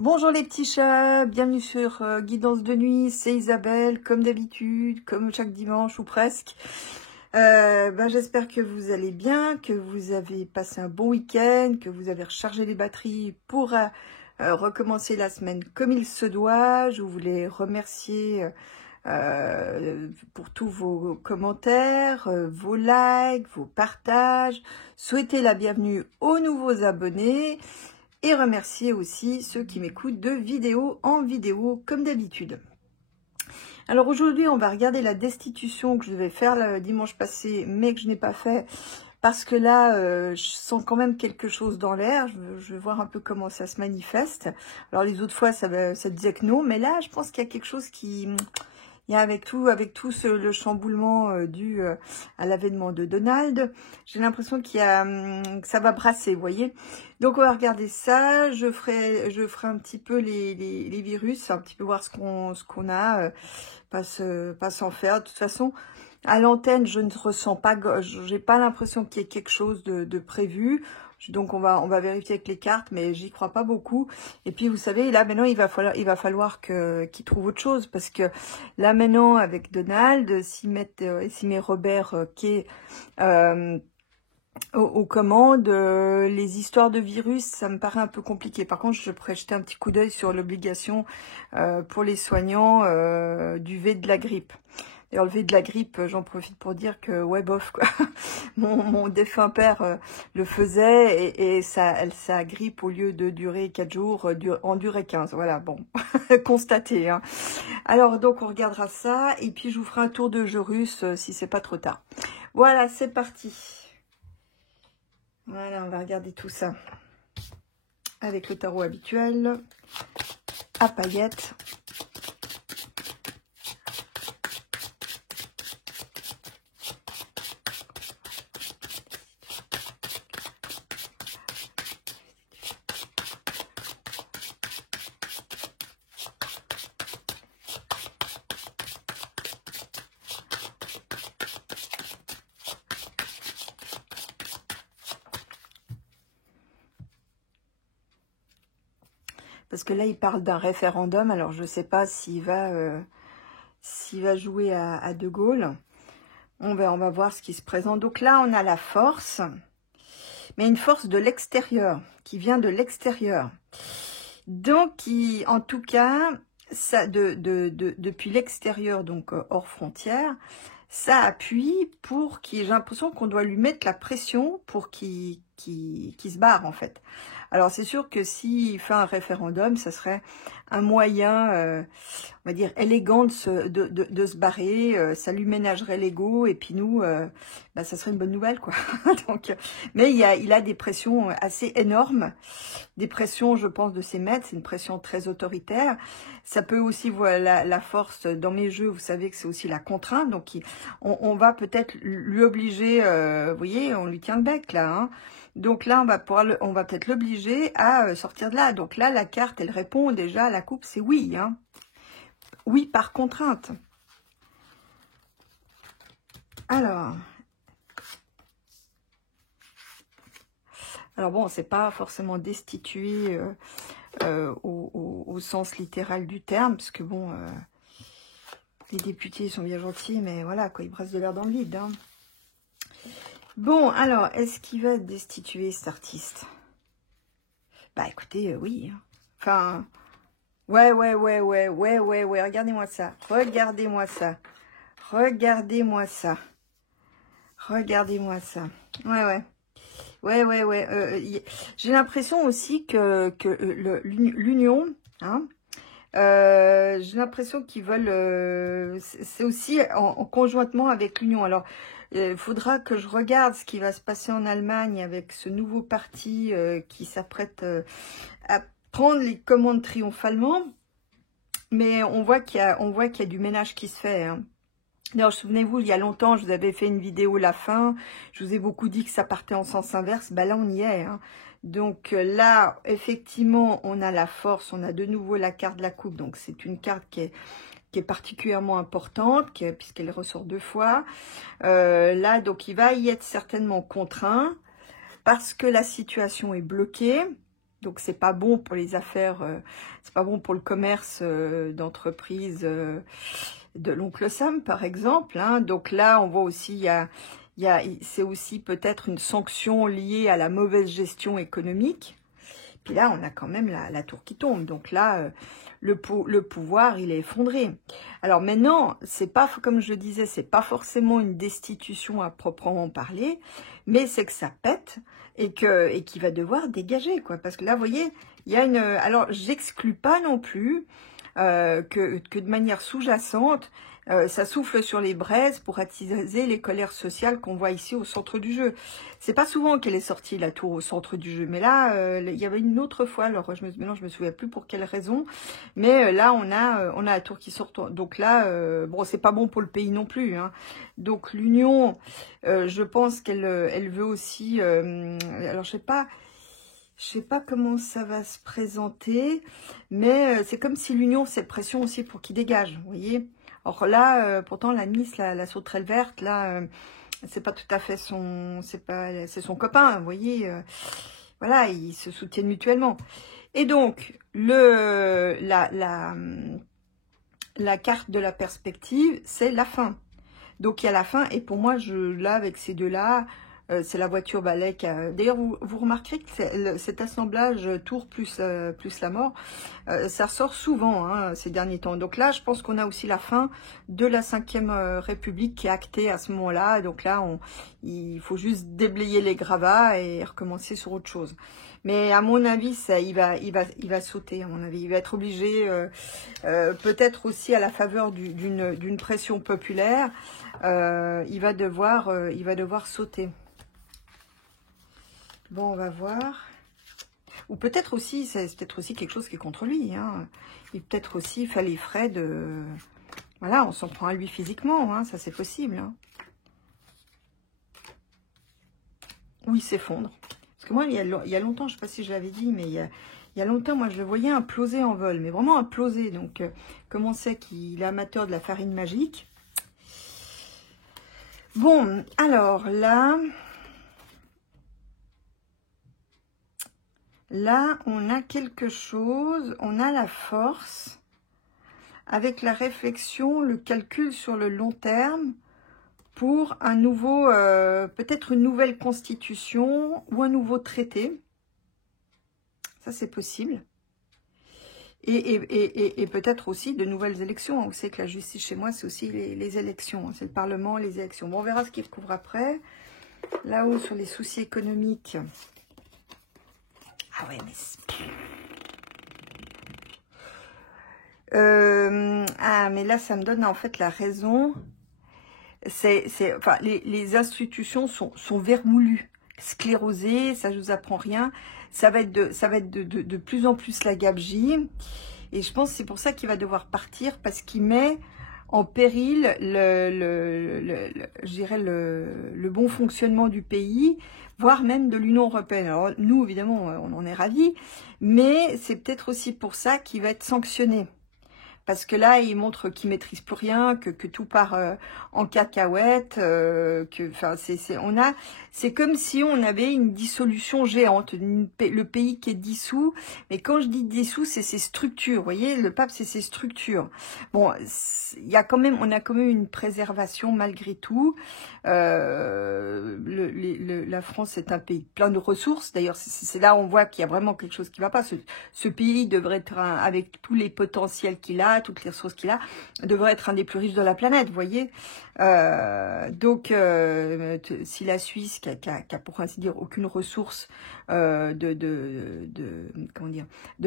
Bonjour les petits chats, bienvenue sur Guidance de nuit, c'est Isabelle, comme d'habitude, comme chaque dimanche ou presque. J'espère que vous allez bien, que vous avez passé un bon week-end, que vous avez rechargé les batteries pour recommencer la semaine comme il se doit. Je voulais remercier pour tous vos commentaires, vos likes, vos partages, souhaiter la bienvenue aux nouveaux abonnés. Et remercier aussi ceux qui m'écoutent de vidéo en vidéo, comme d'habitude. Alors aujourd'hui, on va regarder la destitution que je devais faire le dimanche passé, mais que je n'ai pas fait. Parce que là, je sens quand même quelque chose dans l'air. Je vais voir un peu comment ça se manifeste. Alors les autres fois, ça disait que non. Mais là, je pense qu'il y a quelque chose qui... Il y a avec tout le chamboulement dû à l'avènement de Donald, j'ai l'impression qu'il y a que ça va brasser, vous voyez. Donc on va regarder ça. Je ferai un petit peu les virus, un petit peu voir ce qu'on a, pas s'en faire. De toute façon, à l'antenne, je ne ressens pas, j'ai pas l'impression qu'il y ait quelque chose de prévu. Donc on va vérifier avec les cartes, mais j'y crois pas beaucoup. Et puis vous savez, là maintenant il va falloir qu'ils trouvent autre chose, parce que là maintenant avec Donald, s'il met Robert qui est aux commandes, les histoires de virus, ça me paraît un peu compliqué. Par contre, je pourrais jeter un petit coup d'œil sur l'obligation pour les soignants du V de la grippe. D'ailleurs, le V de la grippe, j'en profite pour dire que, ouais, bof, quoi. Mon défunt père le faisait et sa grippe, au lieu de durer 4 jours, en durait 15. Voilà, bon, constaté. Hein. Alors, donc, on regardera ça et puis je vous ferai un tour de jeu russe si c'est pas trop tard. Voilà, c'est parti. Voilà, on va regarder tout ça avec le tarot habituel, à paillettes. Parce que là, il parle d'un référendum. Alors, je ne sais pas s'il va jouer à De Gaulle. On va voir ce qui se présente. Donc là, on a la force, mais une force de l'extérieur, qui vient de l'extérieur. Donc, en tout cas, ça, depuis l'extérieur, donc hors frontière, ça appuie pour qu'il... J'ai l'impression qu'on doit lui mettre la pression pour qu'il se barre, en fait. Alors, c'est sûr que s'il fait un référendum, ça serait un moyen, on va dire, élégant de se barrer. Ça lui ménagerait l'ego. Et puis nous, ça serait une bonne nouvelle, quoi. Donc, mais il a des pressions assez énormes. Des pressions, je pense, de ses maîtres. C'est une pression très autoritaire. Ça peut aussi, voilà, la force dans mes jeux, vous savez que c'est aussi la contrainte. Donc, on va peut-être lui obliger, vous voyez, on lui tient le bec, là, hein. Donc là, on va peut-être l'obliger à sortir de là. Donc là, la carte, elle répond déjà à la coupe, c'est oui. Hein. Oui, par contrainte. Alors bon, c'est pas forcément destitué au sens littéral du terme, parce que bon, les députés sont bien gentils, mais voilà, quoi, ils brassent de l'air dans le vide. Hein. Bon, alors, est-ce qu'il va être destitué, cet artiste? Bah, écoutez, oui. Hein. Enfin, ouais, regardez-moi ça. Regardez-moi ça. Regardez-moi ça. Regardez-moi ça. Ouais. J'ai l'impression aussi que l'union, hein, j'ai l'impression qu'ils veulent... c'est aussi en conjointement avec l'union. Alors, il faudra que je regarde ce qui va se passer en Allemagne avec ce nouveau parti qui s'apprête à prendre les commandes triomphalement. Mais on voit qu'il y a du ménage qui se fait. Hein. D'ailleurs, souvenez-vous, il y a longtemps, je vous avais fait une vidéo la fin. Je vous ai beaucoup dit que ça partait en sens inverse. Bah là, on y est. Hein. Donc là, effectivement, on a la force. On a de nouveau la carte de la coupe. Donc c'est une carte qui est particulièrement importante, puisqu'elle ressort 2 fois. Là, donc, il va y être certainement contraint parce que la situation est bloquée. Donc c'est pas bon pour les affaires, c'est pas bon pour le commerce d'entreprise de l'oncle Sam, par exemple. Hein. Donc là, on voit aussi, c'est aussi peut-être une sanction liée à la mauvaise gestion économique. Puis là, on a quand même la tour qui tombe. Donc là, le pouvoir, il est effondré. Alors maintenant, c'est pas, comme je le disais, c'est pas forcément une destitution à proprement parler, mais c'est que ça pète et qu'il va devoir dégager, quoi. Parce que là, vous voyez, il y a une... Alors, j'exclus pas non plus que de manière sous-jacente, ça souffle sur les braises pour attiser les colères sociales qu'on voit ici au centre du jeu. C'est pas souvent qu'elle est sortie, la tour, au centre du jeu. Mais là, il y avait une autre fois, alors maintenant je me souviens plus pour quelle raison. Mais là, on a la tour qui sort. Donc là, bon, c'est pas bon pour le pays non plus. Hein. Donc l'Union, je pense qu'elle elle veut aussi... alors je sais pas comment ça va se présenter, mais c'est comme si l'Union fait pression aussi pour qu'il dégage, vous voyez. Or là, pourtant la Miss, la sauterelle verte, là, c'est pas tout à fait c'est son copain, vous voyez. Voilà, ils se soutiennent mutuellement. Et donc la carte de la perspective, c'est la fin. Donc il y a la fin, et pour moi, là avec ces deux-là. C'est la voiture balai qui a... D'ailleurs, vous remarquerez que cet assemblage tour plus la mort, ça ressort souvent hein, ces derniers temps. Donc là, je pense qu'on a aussi la fin de la 5e République qui est actée à ce moment-là. Donc là, il faut juste déblayer les gravats et recommencer sur autre chose. Mais à mon avis, il va sauter. À mon avis, il va être obligé, peut-être aussi à la faveur d'une pression populaire, il va devoir sauter. Bon, on va voir. Ou peut-être aussi, c'est peut-être aussi quelque chose qui est contre lui. Hein. Il peut-être aussi fait les frais de... Voilà, on s'en prend à lui physiquement, hein, ça c'est possible. Hein. Ou il s'effondre. Parce que moi, il y a longtemps, je ne sais pas si je l'avais dit, mais il y a longtemps, moi je le voyais imploser en vol. Mais vraiment imploser. Donc, comme on sait qu'il est amateur de la farine magique. Bon, alors là... Là, on a quelque chose, on a la force, avec la réflexion, le calcul sur le long terme, pour un nouveau, peut-être une nouvelle constitution ou un nouveau traité. Ça, c'est possible. Et peut-être aussi de nouvelles élections. Vous savez que la justice chez moi, c'est aussi les élections. C'est le Parlement, les élections. Bon, on verra ce qu'il couvre après. Là-haut, sur les soucis économiques... Ah ouais, mais... mais là, ça me donne en fait la raison. Enfin, les institutions sont vermoulues, sclérosées, ça je vous apprends rien. Ça va être de plus en plus la gabegie. Et je pense que c'est pour ça qu'il va devoir partir, parce qu'il met en péril je dirais le bon fonctionnement du pays, voire même de l'Union européenne. Alors nous, évidemment, on en est ravis, mais c'est peut-être aussi pour ça qu'il va être sanctionné. Parce que là, il montre qu'il maîtrise plus rien, que tout part en cacahuète, c'est comme si on avait une dissolution géante, le pays qui est dissous. Mais quand je dis dissous, c'est ses structures. Vous voyez, le pape, c'est ses structures. Bon, on a quand même une préservation malgré tout. La France est un pays plein de ressources. D'ailleurs, c'est là où on voit qu'il y a vraiment quelque chose qui ne va pas. Ce pays devrait être, avec tous les potentiels qu'il a, toutes les ressources qu'il a, devrait être un des plus riches de la planète, vous voyez. Donc, si la Suisse, qui a pour ainsi dire aucune ressource de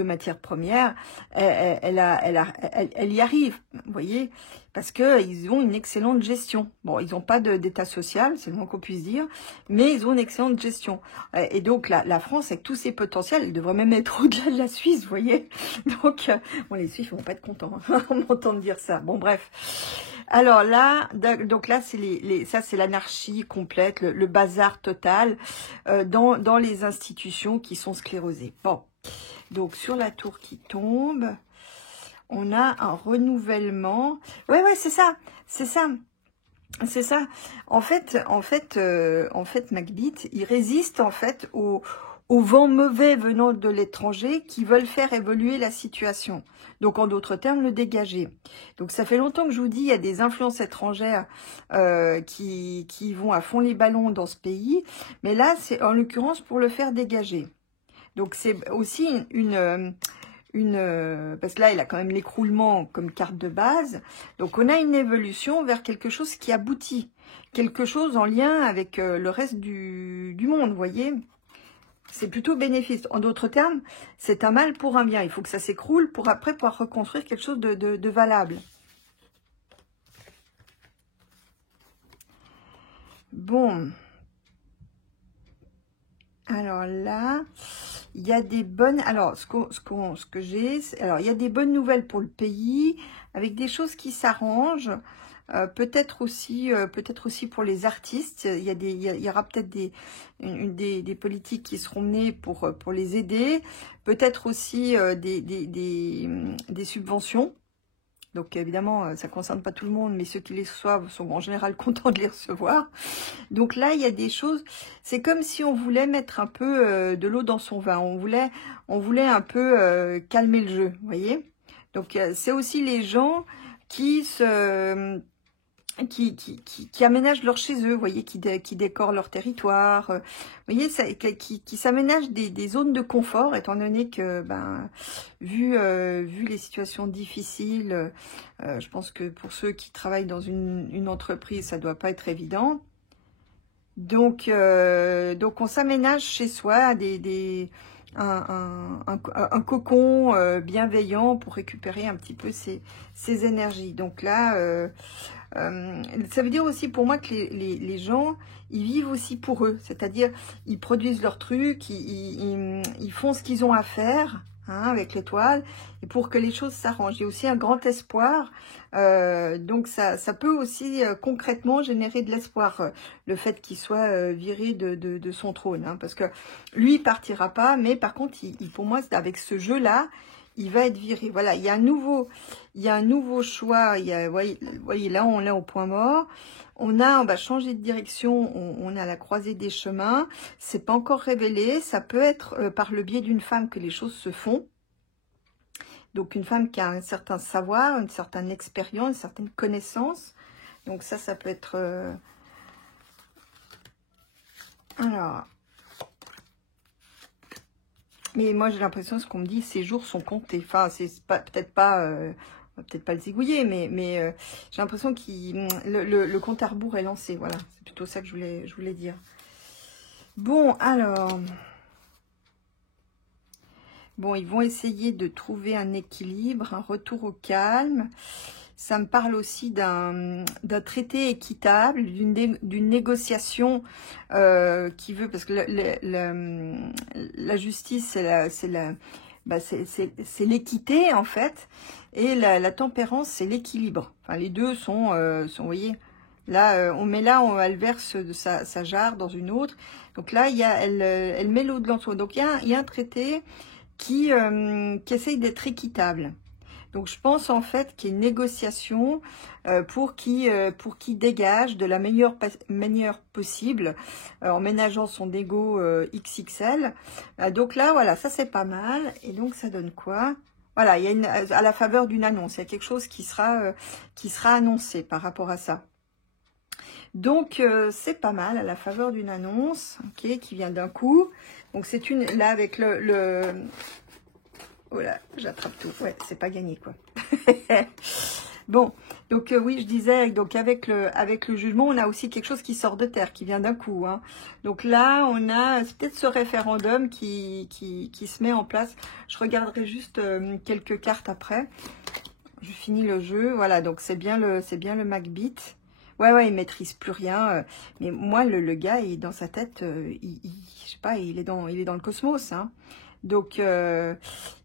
matières premières, elle y arrive, vous voyez, parce qu'ils ont une excellente gestion. Bon, ils n'ont pas d'état social, c'est le moins qu'on puisse dire, mais ils ont une excellente gestion. Et donc, la France, avec tous ses potentiels, elle devrait même être au-delà de la Suisse, vous voyez. Donc, bon, les Suisses ne vont pas être contents, on m'entend dire ça. Bon, bref. Alors là, donc là, ça c'est l'anarchie complète, le bazar total dans les institutions qui sont sclérosées. Bon, donc sur la tour qui tombe, on a un renouvellement. Ouais, c'est ça, c'est ça. C'est ça. En fait, Macbeth, il résiste en fait au aux vents mauvais venant de l'étranger qui veulent faire évoluer la situation. Donc, en d'autres termes, le dégager. Donc, ça fait longtemps que je vous dis, il y a des influences étrangères qui vont à fond les ballons dans ce pays. Mais là, c'est en l'occurrence pour le faire dégager. Donc, c'est aussi parce que là, il a quand même l'écroulement comme carte de base. Donc, on a une évolution vers quelque chose qui aboutit. Quelque chose en lien avec le reste du monde, vous voyez. C'est plutôt bénéfice. En d'autres termes, c'est un mal pour un bien. Il faut que ça s'écroule pour après pouvoir reconstruire quelque chose de valable. Bon. Alors là, il y a des bonnes... Alors, ce que j'ai... Alors, il y a des bonnes nouvelles pour le pays, avec des choses qui s'arrangent. Peut-être aussi pour les artistes. Il y aura peut-être des politiques qui seront menées pour les aider. Peut-être aussi des subventions. Donc évidemment, ça ne concerne pas tout le monde, mais ceux qui les reçoivent sont en général contents de les recevoir. Donc là, il y a des choses, c'est comme si on voulait mettre un peu de l'eau dans son vin. On voulait un peu calmer le jeu, vous voyez. Donc c'est aussi les gens qui aménagent leur chez eux, vous voyez, qui décorent leur territoire, vous voyez, qui s'aménagent des zones de confort, étant donné que, vu les situations difficiles, je pense que pour ceux qui travaillent dans une entreprise, ça doit pas être évident. Donc on s'aménage chez soi un cocon bienveillant pour récupérer un petit peu ses énergies. Donc là, ça veut dire aussi pour moi que les gens, ils vivent aussi pour eux. C'est-à-dire, ils produisent leurs trucs, ils font ce qu'ils ont à faire, hein, avec l'étoile, et pour que les choses s'arrangent. Il y a aussi un grand espoir. Donc ça peut aussi concrètement générer de l'espoir, le fait qu'il soit viré de son trône. Hein, parce que lui, il partira pas, mais par contre, pour moi, avec ce jeu-là, il va être viré. Voilà, il y a un nouveau choix. Vous voyez, là, on est au point mort. On va changer de direction. On est à la croisée des chemins. C'est pas encore révélé. Ça peut être par le biais d'une femme que les choses se font. Donc, une femme qui a un certain savoir, une certaine expérience, une certaine connaissance. Donc, ça peut être... Alors... Mais moi, j'ai l'impression, ce qu'on me dit, ces jours sont comptés. Enfin, c'est peut-être pas le zigouiller, mais j'ai l'impression que le compte à rebours est lancé. Voilà, c'est plutôt ça que je voulais dire. Bon, alors... Bon, ils vont essayer de trouver un équilibre, un retour au calme. Ça me parle aussi d'un traité équitable, d'une négociation qui veut, parce que la justice, c'est l'équité en fait, et la tempérance, c'est l'équilibre. Enfin, les deux sont, vous voyez, là, elle verse de sa jarre dans une autre. Donc là, elle met l'eau de l'entour. Donc il y a un traité qui essaye d'être équitable. Donc, je pense en fait qu'il y a une négociation pour qui dégage de la meilleure manière possible en ménageant son ego XXL. Donc là, voilà, ça c'est pas mal. Et donc, ça donne quoi? Voilà, il y a à la faveur d'une annonce, il y a quelque chose qui sera annoncé par rapport à ça. Donc, c'est pas mal, à la faveur d'une annonce, ok, qui vient d'un coup. Donc, c'est là, avec voilà, j'attrape tout. Ouais, c'est pas gagné, quoi. Bon, donc oui, je disais, donc avec le jugement, on a aussi quelque chose qui sort de terre, qui vient d'un coup. Hein. Donc là, c'est peut-être ce référendum qui se met en place. Je regarderai juste quelques cartes après. Je finis le jeu. Voilà, donc c'est bien le Macbeth. Ouais, il maîtrise plus rien. Mais moi, le gars, dans sa tête, je sais pas, il est dans le cosmos, hein. Donc, il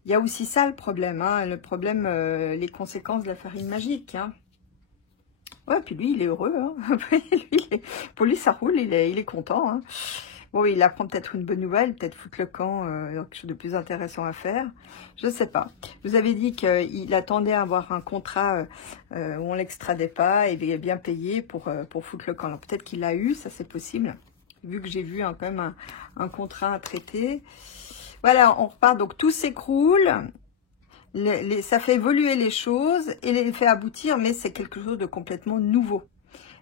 y a aussi ça le problème, hein. Le problème, les conséquences de la farine magique, hein. Ouais, puis lui, il est heureux, hein. Pour lui, ça roule, il est content, hein. Bon, il apprend peut-être une bonne nouvelle, peut-être foutre le camp, quelque chose de plus intéressant à faire. Je sais pas. Vous avez dit qu'il attendait à avoir un contrat où on l'extradait pas et bien payé pour foutre le camp. Alors peut-être qu'il l'a eu, ça c'est possible. vu que j'ai vu quand même un contrat à traiter. Voilà, on repart. Donc, tout s'écroule. Ça fait évoluer les choses et les fait aboutir, mais c'est quelque chose de complètement nouveau.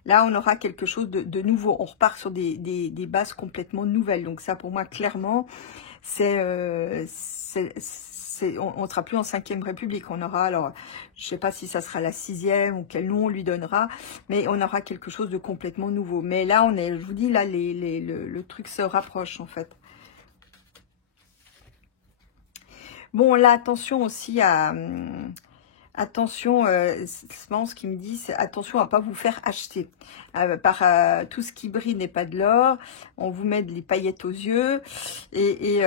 Là, on aura quelque chose de nouveau. On repart sur des bases complètement nouvelles. Donc ça, pour moi, clairement, on ne sera plus en 5e République. On aura, alors, je ne sais pas si ça sera la 6e ou quel nom on lui donnera, mais on aura quelque chose de complètement nouveau. Mais là, je vous dis, là, le truc se rapproche, en fait. Bon, là, attention aussi à... Attention, c'est marrant ce qu'il me dit, c'est attention à pas vous faire acheter. Tout ce qui brille n'est pas de l'or, on vous met les paillettes aux yeux et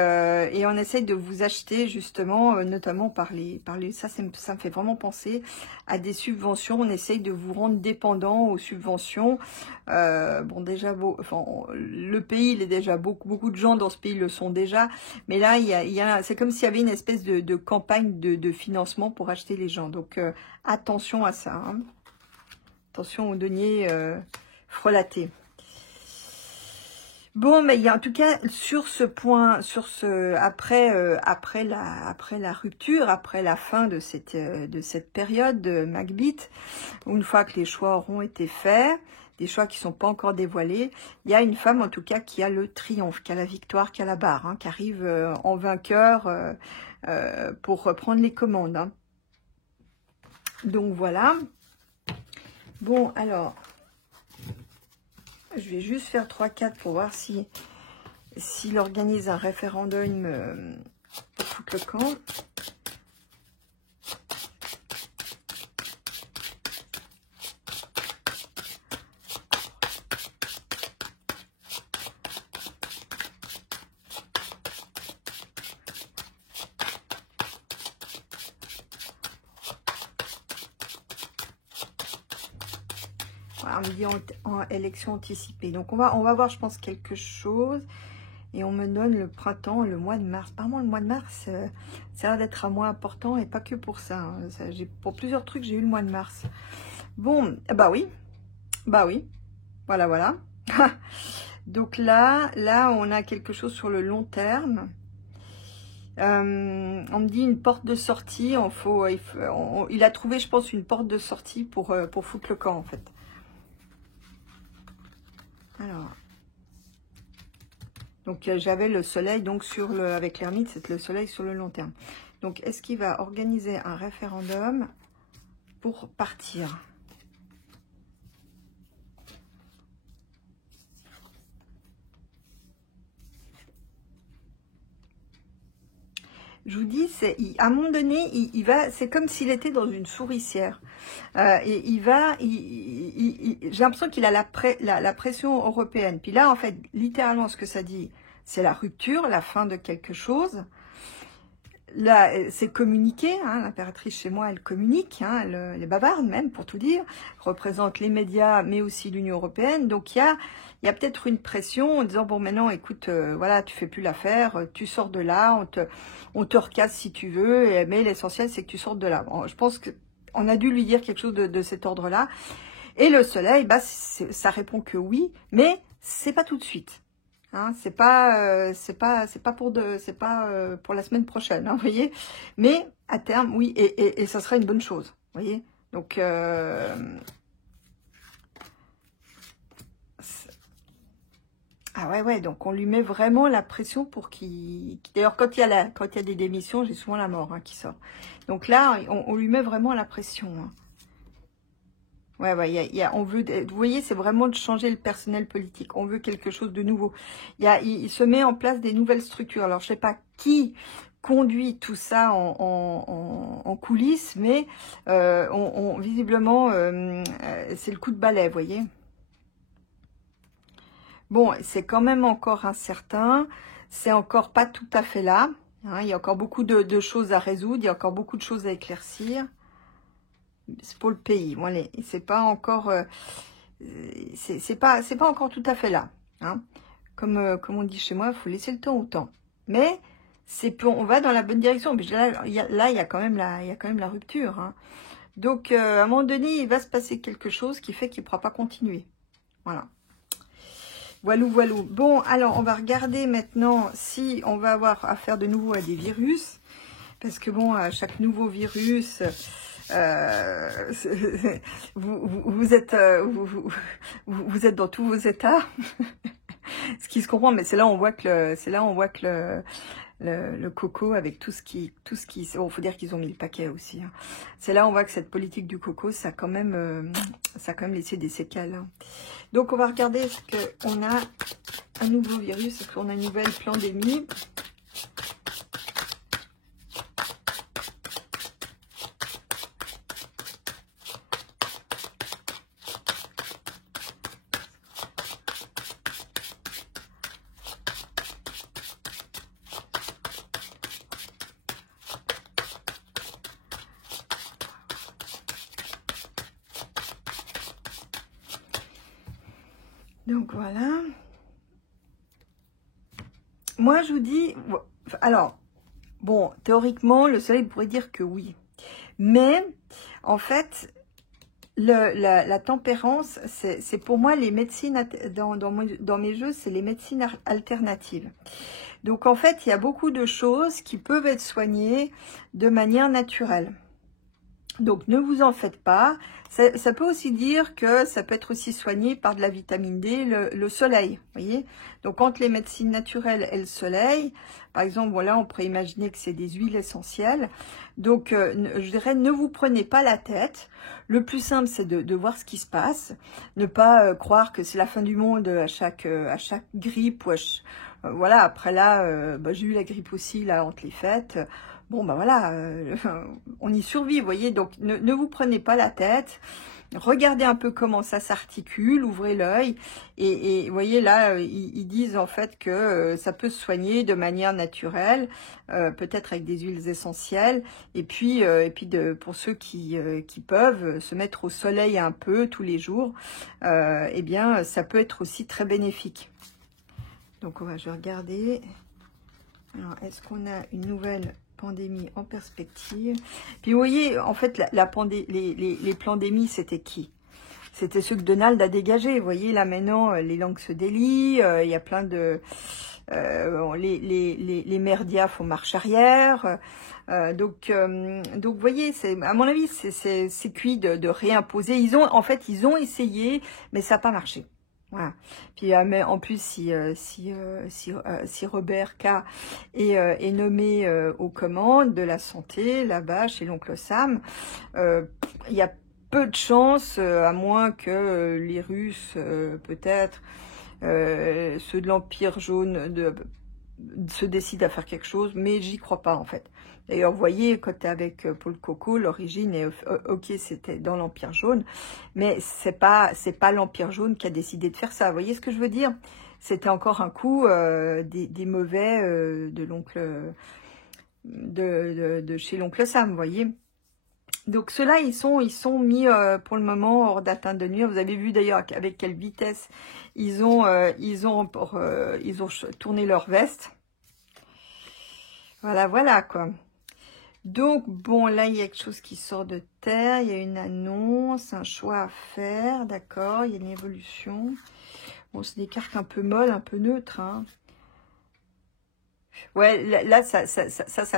on essaye de vous acheter justement, notamment par les ça me fait vraiment penser à des subventions. On essaye de vous rendre dépendant aux subventions. Bon, déjà, le pays, il est déjà beaucoup de gens dans ce pays le sont déjà, mais là, c'est comme s'il y avait une espèce de campagne de financement pour acheter les gens. Donc, attention à ça. Hein. Attention aux deniers frelatés. Bon, mais il y a en tout cas sur ce point, après la rupture, après la fin de cette période de Macbeth, une fois que les choix auront été faits, des choix qui ne sont pas encore dévoilés, il y a une femme en tout cas qui a le triomphe, qui a la victoire, qui a la barre, hein, qui arrive en vainqueur pour reprendre les commandes. Hein. Donc voilà. Bon, alors, je vais juste faire 3-4 pour voir s'il organise un référendum pour foutre le camp. On me dit en élection anticipée. Donc on va voir, je pense, quelque chose. Et on me donne le printemps, le mois de mars. Apparemment, le mois de mars, ça a l'air d'être un mois important et pas que pour ça. Hein. Pour plusieurs trucs, j'ai eu le mois de mars. Bon, bah oui. Bah oui. Voilà. Donc là, on a quelque chose sur le long terme. On me dit une porte de sortie. Il a trouvé, je pense, une porte de sortie pour foutre le camp, en fait. Alors, donc j'avais le soleil donc avec l'ermite, c'est le soleil sur le long terme. Donc est-ce qu'il va organiser un référendum pour partir? Je vous dis, à un moment donné, il va, c'est comme s'il était dans une souricière. Et j'ai l'impression qu'il a la pression européenne. Puis là, en fait, littéralement, ce que ça dit, c'est la rupture, la fin de quelque chose. Là, c'est communiqué, hein, l'impératrice chez moi, elle communique, hein, elle est bavarde même, pour tout dire, représente les médias, mais aussi l'Union européenne. Donc, il y a peut-être une pression en disant, bon, maintenant, écoute, voilà, tu fais plus l'affaire, tu sors de là, on te recasse si tu veux, mais l'essentiel, c'est que tu sortes de là. Bon, je pense qu'on a dû lui dire quelque chose de cet ordre-là. Et le soleil, bah, ça répond que oui, mais c'est pas tout de suite. Hein, c'est pas pour la semaine prochaine, hein, vous voyez. Mais à terme, oui, et ça sera une bonne chose, vous voyez. Donc ah ouais, donc on lui met vraiment la pression pour qu'il. D'ailleurs, quand il y a des démissions, j'ai souvent la mort hein, qui sort. Donc là, on lui met vraiment la pression. Hein. Ouais, on veut, vous voyez, c'est vraiment de changer le personnel politique. On veut quelque chose de nouveau. Il se met en place des nouvelles structures. Alors, je sais pas qui conduit tout ça en coulisses, mais visiblement, c'est le coup de balai, vous voyez. Bon, c'est quand même encore incertain. C'est encore pas tout à fait là. Hein, il y a encore beaucoup de choses à résoudre. Il y a encore beaucoup de choses à éclaircir. C'est pour le pays. Voilà. C'est pas encore, c'est pas encore tout à fait là. Hein. Comme on dit chez moi, il faut laisser le temps au temps. Mais on va dans la bonne direction. Mais là, il y a quand même la rupture. Hein. Donc, à un moment donné, il va se passer quelque chose qui fait qu'il ne pourra pas continuer. Voilà. Voilou, voilou. Bon, alors, on va regarder maintenant si on va avoir affaire de nouveau à des virus. Parce que bon, à chaque nouveau virus, vous êtes, vous êtes dans tous vos états. Ce qui se comprend, mais c'est là on voit que le coco avec tout ce qui, bon, faut dire qu'ils ont mis le paquet aussi. Hein. C'est là on voit que cette politique du coco, ça a quand même laissé des séquelles. Hein. Donc on va regarder est-ce qu'on a un nouveau virus, est-ce qu'on a une nouvelle pandémie. Donc voilà. Moi je vous dis, alors, bon, théoriquement, le soleil pourrait dire que oui. Mais, en fait, la tempérance, c'est pour moi les médecines, dans mes jeux, c'est les médecines alternatives. Donc en fait, il y a beaucoup de choses qui peuvent être soignées de manière naturelle. Donc ne vous en faites pas. Ça peut aussi dire que ça peut être aussi soigné par de la vitamine D, le soleil. Voyez. Donc quand les médecines naturelles et le soleil, par exemple, voilà, on pourrait imaginer que c'est des huiles essentielles. Donc je dirais, ne vous prenez pas la tête. Le plus simple, c'est de voir ce qui se passe. Ne pas croire que c'est la fin du monde à chaque grippe. Ou voilà, après là, j'ai eu la grippe aussi là entre les fêtes. Bon, ben voilà, on y survit, vous voyez. Donc, ne vous prenez pas la tête. Regardez un peu comment ça s'articule, ouvrez l'œil. Et vous voyez, là, ils disent en fait que ça peut se soigner de manière naturelle, peut-être avec des huiles essentielles. Et puis pour ceux qui peuvent se mettre au soleil un peu tous les jours, eh bien, ça peut être aussi très bénéfique. Donc, je vais regarder. Alors, est-ce qu'on a une nouvelle pandémie en perspective? Puis vous voyez, en fait, les pandémies, c'était qui? C'était ceux que Donald a dégagés. Vous voyez, là maintenant, les langues se délient, il y a plein de... les merdias font marche arrière. Donc vous voyez, à mon avis, c'est cuit de réimposer. En fait, ils ont essayé, mais ça n'a pas marché. Voilà. Puis mais en plus, si Robert K est nommé aux commandes de la santé là-bas chez l'oncle Sam, il y a peu de chances, à moins que les Russes, peut-être, ceux de l'Empire jaune, se décident à faire quelque chose, mais j'y crois pas en fait. D'ailleurs, vous voyez, quand tu es avec Paul Coco, l'origine est ok, c'était dans l'Empire jaune, mais c'est pas l'Empire jaune qui a décidé de faire ça. Vous voyez ce que je veux dire? C'était encore un coup des mauvais de l'oncle de chez l'oncle Sam, vous voyez. Donc ceux-là, ils sont mis pour le moment hors d'atteinte de nuire. Vous avez vu d'ailleurs avec quelle vitesse ils ont tourné leur veste. Voilà quoi. Donc, bon, là, il y a quelque chose qui sort de terre. Il y a une annonce, un choix à faire. D'accord, il y a une évolution. Bon, c'est des cartes un peu molles, un peu neutres. Hein. Ouais, là, ça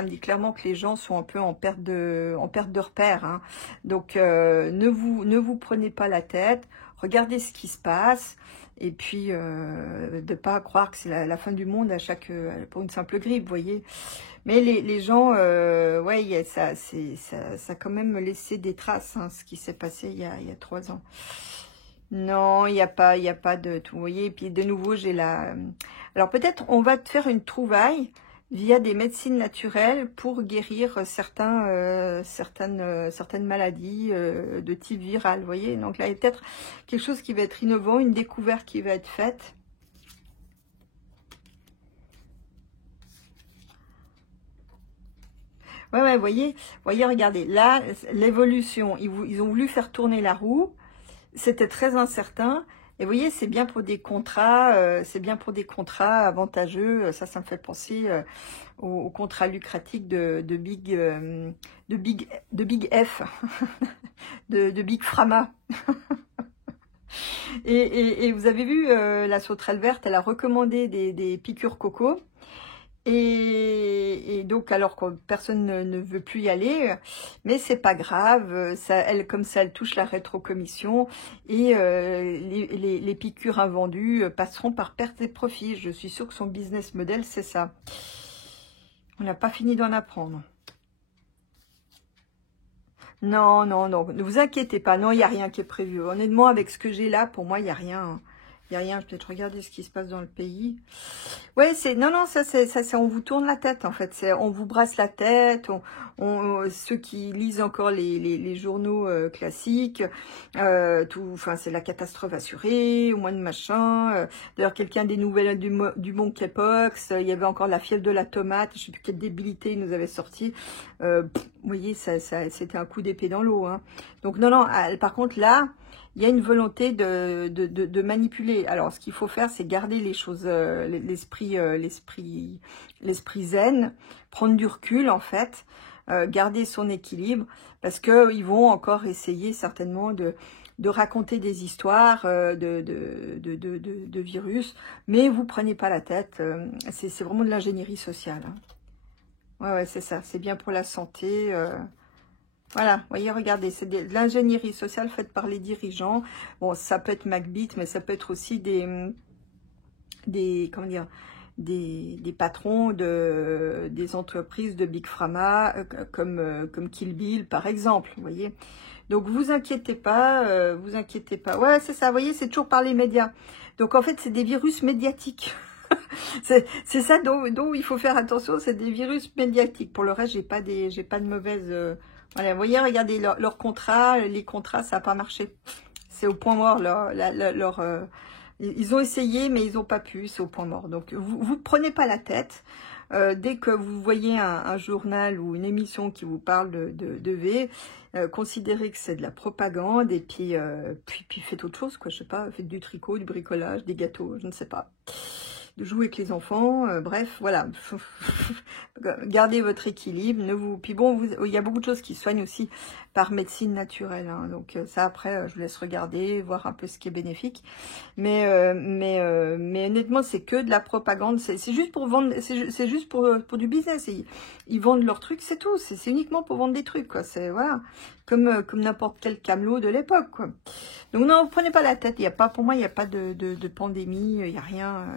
me dit clairement que les gens sont un peu en perte de repère. Hein. Donc, ne vous prenez pas la tête. Regardez ce qui se passe. Et puis, de pas croire que c'est la fin du monde pour une simple grippe, vous voyez. Mais les gens, ouais, ça a quand même laissé des traces, hein, ce qui s'est passé il y a 3 ans. Non, il n'y a pas de tout, vous voyez. Et puis de nouveau, j'ai la... Alors peut-être on va te faire une trouvaille via des médecines naturelles pour guérir certaines maladies de type viral, vous voyez. Donc là, il y a peut-être quelque chose qui va être innovant, une découverte qui va être faite. Ouais, vous voyez, regardez, là, l'évolution, ils ont voulu faire tourner la roue, c'était très incertain, et vous voyez, c'est bien pour des contrats, avantageux, ça me fait penser aux contrats lucratifs de Big F, de Big Pharma. Et vous avez vu, la sauterelle verte, elle a recommandé des piqûres coco. Et donc, alors que personne ne veut plus y aller, mais c'est pas grave, ça, elle, comme ça, elle touche la rétrocommission et les piqûres invendues passeront par perte et profit. Je suis sûre que son business model, c'est ça. On n'a pas fini d'en apprendre. Non, non, non, ne vous inquiétez pas, non, il n'y a rien qui est prévu. Honnêtement, avec ce que j'ai là, pour moi, il n'y a rien. Il n'y a rien, je vais peut-être regarder ce qui se passe dans le pays. Ouais, c'est non, non, ça c'est on vous tourne la tête en fait, c'est on vous brasse la tête, ceux qui lisent encore les journaux classiques, tout, enfin c'est la catastrophe assurée, au moins de machin. D'ailleurs quelqu'un des nouvelles du Bon Kepox, il y avait encore la fièvre de la tomate, je sais plus quelle débilité il nous avait sorti. Vous voyez, ça c'était un coup d'épée dans l'eau. Hein. Donc non, non, par contre là. Il y a une volonté de manipuler. Alors, ce qu'il faut faire, c'est garder les choses, l'esprit zen, prendre du recul, en fait, garder son équilibre, parce que ils vont encore essayer certainement de raconter des histoires de virus, mais vous prenez pas la tête. C'est vraiment de l'ingénierie sociale. Hein. Ouais, c'est ça. C'est bien pour la santé. Voilà, vous voyez, regardez, c'est de l'ingénierie sociale faite par les dirigeants. Bon, ça peut être Macbeth, mais ça peut être aussi comment dire, des patrons des entreprises de Big Pharma, comme Kill Bill, par exemple, vous voyez. Donc, vous inquiétez pas, vous inquiétez pas. Ouais, c'est ça, vous voyez, c'est toujours par les médias. Donc, en fait, c'est des virus médiatiques. C'est ça dont il faut faire attention, c'est des virus médiatiques. Pour le reste, j'ai pas de mauvaises... voilà, vous voyez, regardez, leur contrat, les contrats, ça n'a pas marché. C'est au point mort, ils ont essayé, mais ils n'ont pas pu, c'est au point mort. Donc, vous prenez pas la tête. Dès que vous voyez un journal ou une émission qui vous parle de V, considérez que c'est de la propagande et puis faites autre chose, quoi, je sais pas, faites du tricot, du bricolage, des gâteaux, je ne sais pas. De jouer avec les enfants, bref, voilà. Gardez votre équilibre. Puis bon, il y a beaucoup de choses qui soignent aussi par médecine naturelle. Hein, donc ça, après, je vous laisse regarder, voir un peu ce qui est bénéfique. Mais honnêtement, c'est que de la propagande. C'est juste pour vendre, c'est juste pour du business. Ils vendent leurs trucs, c'est tout. C'est uniquement pour vendre des trucs, quoi. C'est voilà, comme n'importe quel camelot de l'époque, quoi. Donc non, vous prenez pas la tête. Pour moi, il n'y a pas de pandémie. Il y a rien.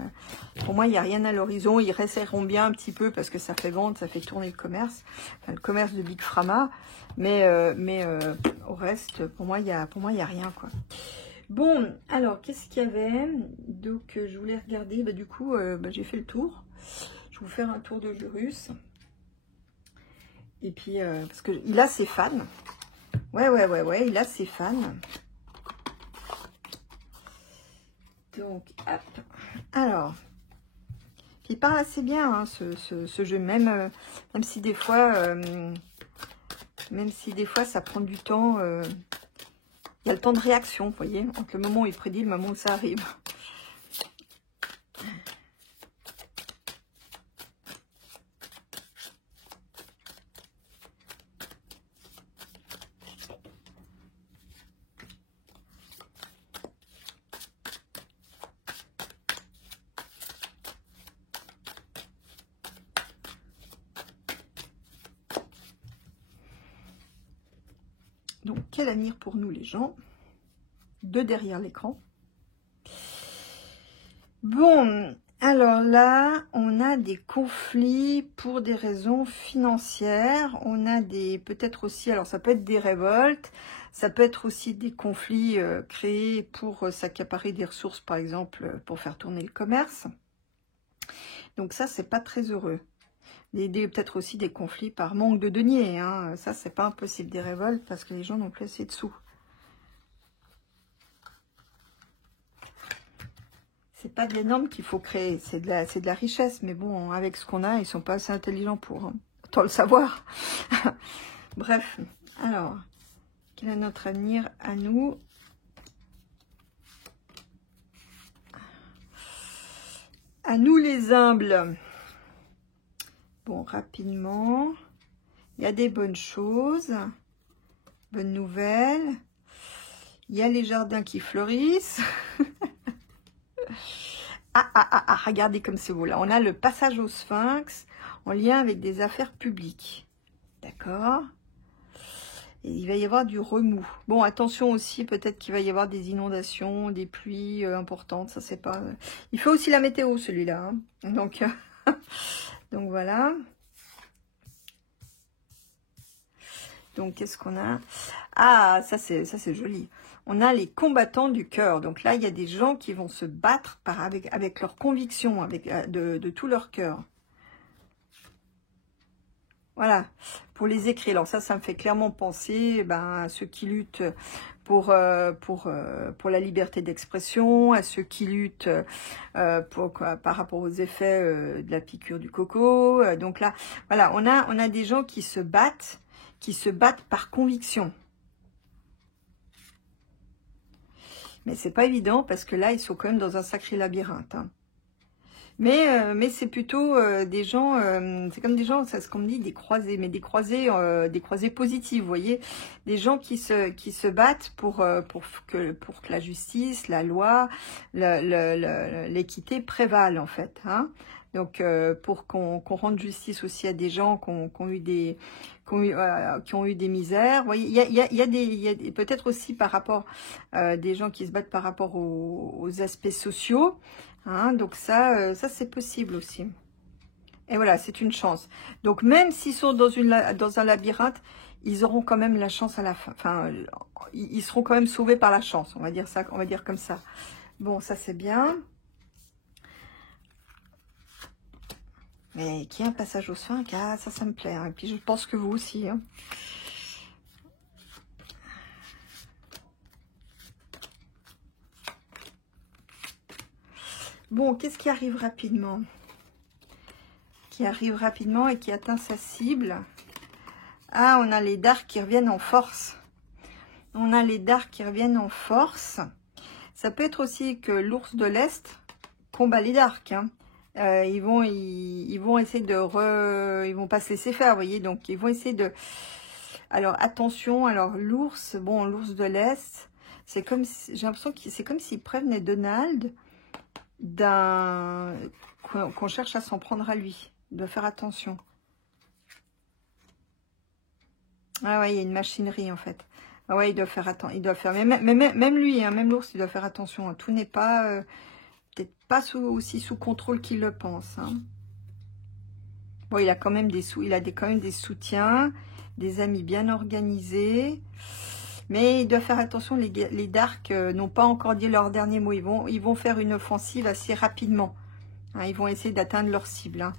Pour moi, il n'y a rien à l'horizon. Ils resserreront bien un petit peu parce que ça fait vendre, ça fait tourner le commerce, enfin, le commerce de Big Pharma. Mais au reste, pour moi, il y a rien, quoi. Bon, alors, qu'est-ce qu'il y avait? Donc, je voulais regarder. Bah, du coup, j'ai fait le tour. Je vais vous faire un tour de Jurus. Et puis, parce qu'il a ses fans. Ouais, il a ses fans. Donc, hop. Alors, il parle assez bien, hein, ce jeu, même si des fois, ça prend du temps. Il y a le temps de réaction, vous voyez, entre le moment où il prédit et le moment où ça arrive. Donc, quel avenir pour nous les gens de derrière l'écran? Bon, alors là, on a des conflits pour des raisons financières. On a peut-être aussi, alors ça peut être des révoltes, ça peut être aussi des conflits créés pour s'accaparer des ressources, par exemple, pour faire tourner le commerce. Donc ça, c'est pas très heureux. Peut-être aussi des conflits par manque de deniers. Hein. Ça, c'est pas impossible. Des révoltes parce que les gens n'ont plus assez de sous. C'est pas des normes qu'il faut créer. C'est de la richesse. Mais bon, avec ce qu'on a, ils sont pas assez intelligents pour autant le savoir. Bref. Alors, quel est notre avenir à nous? À nous les humbles. Bon, rapidement, il y a des bonnes choses, bonnes nouvelles. Il y a les jardins qui fleurissent. Regardez comme c'est beau là. On a le passage au Sphinx en lien avec des affaires publiques. D'accord. Et il va y avoir du remous. Bon, attention aussi, peut-être qu'il va y avoir des inondations, des pluies importantes, ça c'est pas... Il fait aussi la météo celui-là. Hein. Donc, donc voilà. Donc qu'est-ce qu'on a? Ah, ça c'est joli. On a les combattants du cœur. Donc là, il y a des gens qui vont se battre avec leur conviction, avec de tout leur cœur. Voilà, pour les écrits. Alors ça me fait clairement penser à ceux qui luttent pour la liberté d'expression, à ceux qui luttent par rapport aux effets de la piqûre du coco. Donc là, voilà, on a des gens qui se battent par conviction. Mais c'est pas évident parce que là, ils sont quand même dans un sacré labyrinthe. Hein. Mais c'est plutôt des gens, c'est comme des gens, c'est ce qu'on me dit, des croisés, mais des croisés positifs, vous voyez, des gens qui se battent pour que la justice, la loi, l'équité prévalent en fait, hein. Donc pour qu'on rende justice aussi à des gens qui ont eu des misères. Vous voyez, il y a des peut-être aussi par rapport des gens qui se battent par rapport aux aspects sociaux. Hein, donc ça c'est possible aussi. Et voilà, c'est une chance. Donc même s'ils sont dans un labyrinthe, ils auront quand même la chance à la fin. Enfin, ils seront quand même sauvés par la chance. On va dire ça, on va dire comme ça. Bon, ça c'est bien. Mais qu'il y ait un passage au Sphinx, ah, ça me plaît. Hein. Et puis je pense que vous aussi. Hein. Bon, qu'est-ce qui arrive rapidement? Qui arrive rapidement et qui atteint sa cible. Ah, on a les darks qui reviennent en force. On a les darks qui reviennent en force. Ça peut être aussi que l'ours de l'Est combat les darks. Hein. Ils vont essayer ils vont pas se laisser faire, vous voyez. Donc, ils vont essayer de... Alors, attention. Alors, l'ours de l'Est, c'est comme si... J'ai l'impression que c'est comme s'il prévenait Donald qu'on cherche à s'en prendre à lui. Il doit faire attention. Ah ouais, il y a une machinerie en fait. Ah ouais, il doit faire attention. Il doit faire même lui, hein, même l'ours, il doit faire attention. Hein. Tout n'est pas peut-être pas aussi sous contrôle qu'il le pense. Hein. Bon, il a quand même quand même des soutiens, des amis bien organisés. Mais il doit faire attention. Les darks n'ont pas encore dit leur dernier mot. Ils vont faire une offensive assez rapidement. Hein, ils vont essayer d'atteindre leur cible. Hein.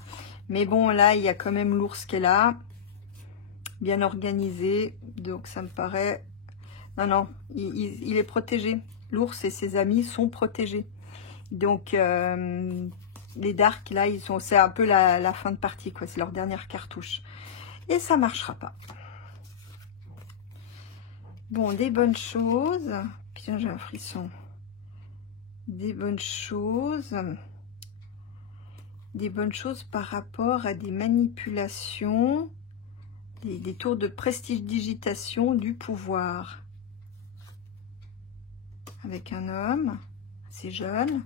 Mais bon, là, il y a quand même l'ours qui est là. Bien organisé. Donc, ça me paraît... Non, il est protégé. L'ours et ses amis sont protégés. Donc, les darks, là, c'est un peu la fin de partie, quoi. C'est leur dernière cartouche. Et ça marchera pas. Bon, des bonnes choses. Putain, j'ai un frisson. Des bonnes choses. Des bonnes choses par rapport à des manipulations, des tours de prestidigitation du pouvoir. Avec un homme assez jeune,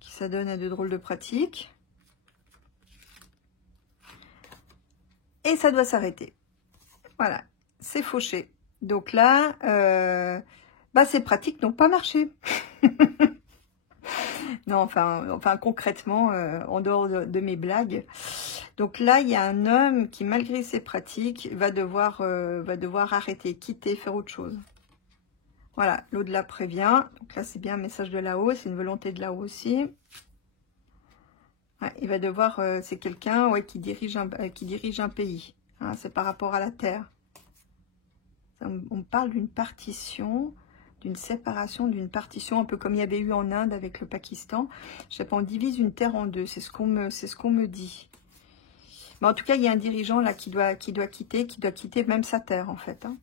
qui s'adonne à de drôles de pratiques. Et ça doit s'arrêter. Voilà, c'est fauché. Donc là, ces pratiques n'ont pas marché. Non, enfin concrètement, en dehors de mes blagues. Donc là, il y a un homme qui, malgré ses pratiques, va devoir arrêter, quitter, faire autre chose. Voilà, l'au-delà prévient. Donc là, c'est bien un message de là-haut, c'est une volonté de là-haut aussi. Ouais, il va devoir, c'est quelqu'un qui dirige un pays. Hein, c'est par rapport à la terre. On parle d'une partition, d'une séparation, d'une partition, un peu comme il y avait eu en Inde avec le Pakistan. Je sais pas, on divise une terre en deux, c'est ce qu'on me dit. Mais en tout cas, il y a un dirigeant là qui doit quitter même sa terre en fait. Hein.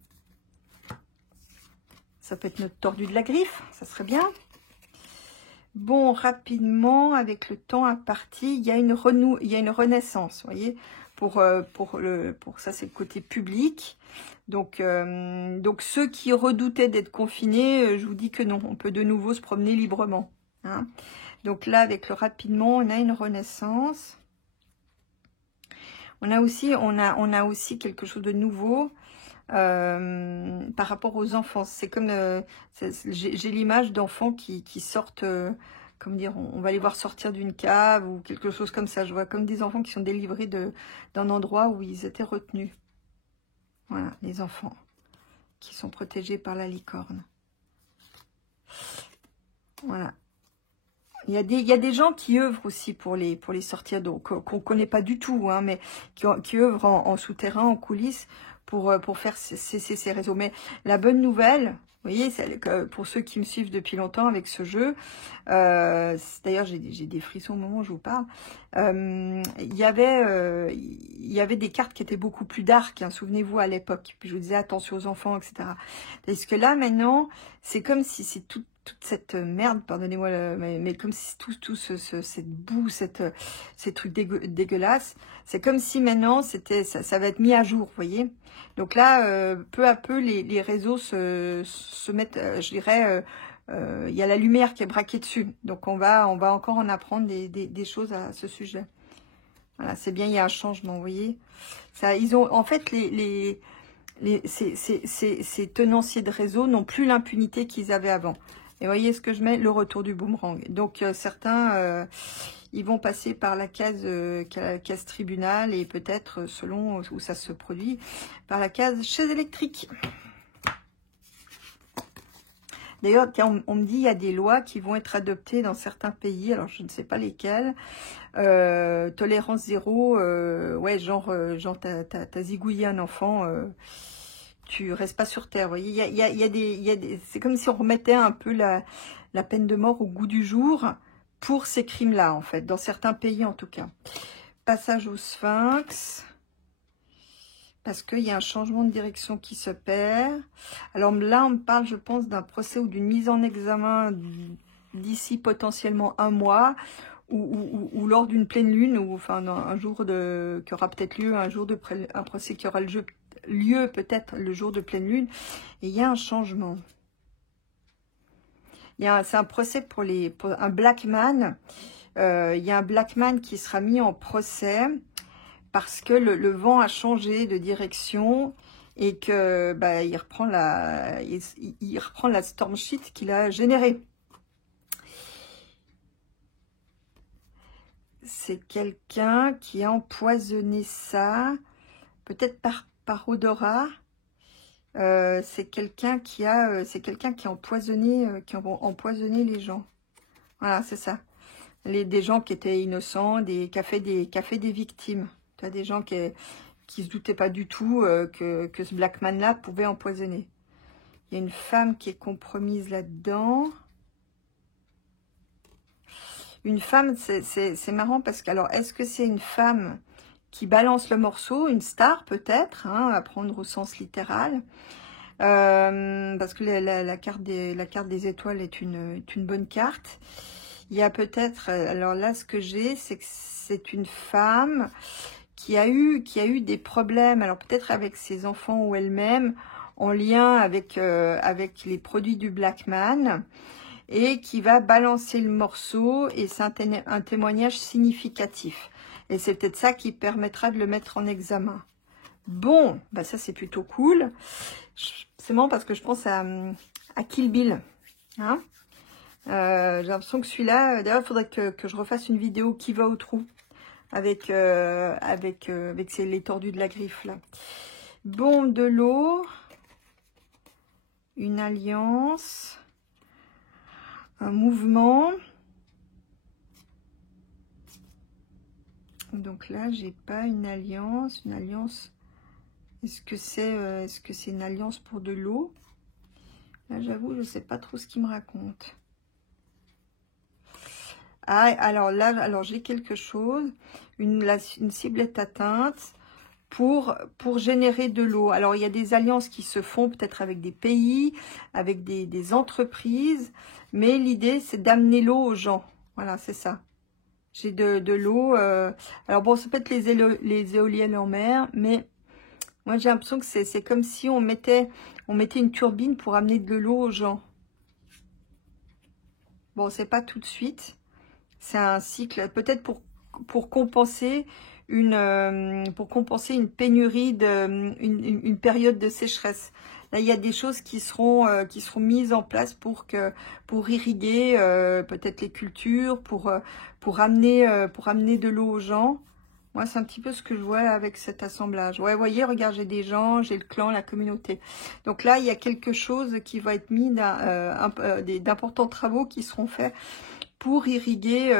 Ça peut être notre tordu de la griffe, ça serait bien. Bon, rapidement, avec le temps imparti, il y a une renaissance, vous voyez. pour ça, c'est le côté public. Donc ceux qui redoutaient d'être confinés, je vous dis que non, on peut de nouveau se promener librement. Hein. Donc là, avec le rapidement, on a une renaissance. On a aussi quelque chose de nouveau par rapport aux enfants. C'est comme j'ai l'image d'enfants qui sortent, comment dire, on va les voir sortir d'une cave ou quelque chose comme ça. Je vois comme des enfants qui sont délivrés d'un endroit où ils étaient retenus. Voilà, les enfants qui sont protégés par la licorne. Voilà. Il y a des gens qui œuvrent aussi pour les sortir, donc qu'on connaît pas du tout, hein, mais qui œuvrent en souterrain, en coulisses, pour faire cesser ces réseaux. Mais la bonne nouvelle, vous voyez, pour ceux qui me suivent depuis longtemps avec ce jeu, d'ailleurs j'ai des frissons au moment où je vous parle, il y avait des cartes qui étaient beaucoup plus dark, hein, souvenez-vous à l'époque, puis je vous disais attention aux enfants, etc. Parce que là maintenant, c'est comme si c'est toute cette merde, pardonnez-moi, mais comme si cette boue, ces trucs dégueulasses, c'est comme si maintenant ça va être mis à jour, vous voyez. Donc là, peu à peu, les réseaux se mettent, je dirais, il y a la lumière qui est braquée dessus. Donc on va encore en apprendre des choses à ce sujet. Voilà, c'est bien, il y a un changement, vous voyez. Ça, ils ont, en fait, ces tenanciers de réseau n'ont plus l'impunité qu'ils avaient avant. Et voyez ce que je mets, le retour du boomerang. Donc certains, ils vont passer par la case tribunal et peut-être, selon où ça se produit, par la case chaise électrique. D'ailleurs, on me dit il y a des lois qui vont être adoptées dans certains pays, alors je ne sais pas lesquels. Tolérance zéro, ouais, genre t'as zigouillé un enfant, tu restes pas sur terre. Vous voyez, il y a des, c'est comme si on remettait un peu la peine de mort au goût du jour pour ces crimes-là, en fait, dans certains pays en tout cas. Passage au Sphinx. Parce qu'il y a un changement de direction qui se perd. Alors là, on me parle, je pense, d'un procès ou d'une mise en examen d'ici potentiellement un mois, ou lors d'une pleine lune, ou enfin un jour qui aura peut-être lieu, un procès qui aura lieu peut-être le jour de pleine lune. Et il y a un changement. C'est un procès pour un black man. Il y a un black man qui sera mis en procès parce que le vent a changé de direction et que il reprend la storm sheet qu'il a générée. C'est quelqu'un qui a empoisonné ça, peut-être par odorat. C'est quelqu'un qui a empoisonné les gens. Voilà, c'est ça. Des gens qui étaient innocents, qui a fait des victimes. Tu as des gens qui se doutaient pas du tout que ce black man là pouvait empoisonner. Il y a une femme qui est compromise là-dedans. Une femme, c'est marrant parce que, alors, est-ce que c'est une femme qui balance le morceau, une star peut-être, hein, à prendre au sens littéral, parce que la carte des étoiles est une bonne carte. Il y a peut-être, alors là, ce que j'ai, c'est que c'est une femme qui a eu des problèmes, alors peut-être avec ses enfants ou elle-même, en lien avec les produits du Black Man, et qui va balancer le morceau, et c'est un témoignage significatif. Et c'est peut-être ça qui permettra de le mettre en examen. Bon, bah ça c'est plutôt cool. C'est marrant parce que je pense à Kill Bill. Hein, j'ai l'impression que celui-là, d'ailleurs il faudrait que je refasse une vidéo qui va au trou. Avec les tordus de la griffe là. Bon, de l'eau. Une alliance. Un mouvement. Donc là, j'ai pas une alliance. Une alliance. Est-ce que c'est une alliance pour de l'eau? Là, j'avoue, je sais pas trop ce qu'il me raconte. Ah, alors j'ai quelque chose. Une cible est atteinte pour générer de l'eau. Alors, il y a des alliances qui se font peut-être avec des pays, avec des entreprises, mais l'idée, c'est d'amener l'eau aux gens. Voilà, c'est ça. J'ai de l'eau. Alors bon, ça peut être les éoliennes en mer, mais moi j'ai l'impression que c'est comme si on mettait une turbine pour amener de l'eau aux gens. Bon, c'est pas tout de suite. C'est un cycle, peut-être pour compenser une pénurie, une période de sécheresse. Là, il y a des choses qui seront mises en place pour irriguer peut-être les cultures, pour amener de l'eau aux gens. Moi, c'est un petit peu ce que je vois avec cet assemblage. Ouais, vous voyez, regarde, j'ai des gens, j'ai le clan, la communauté. Donc là, il y a quelque chose qui va être mis, d'importants travaux qui seront faits pour irriguer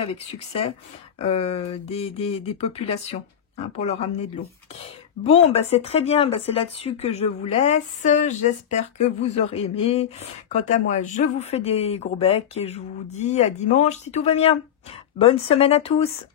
avec succès des populations, hein, pour leur amener de l'eau. Bon, bah c'est très bien, bah c'est là-dessus que je vous laisse. J'espère que vous aurez aimé. Quant à moi, je vous fais des gros becs et je vous dis à dimanche si tout va bien. Bonne semaine à tous.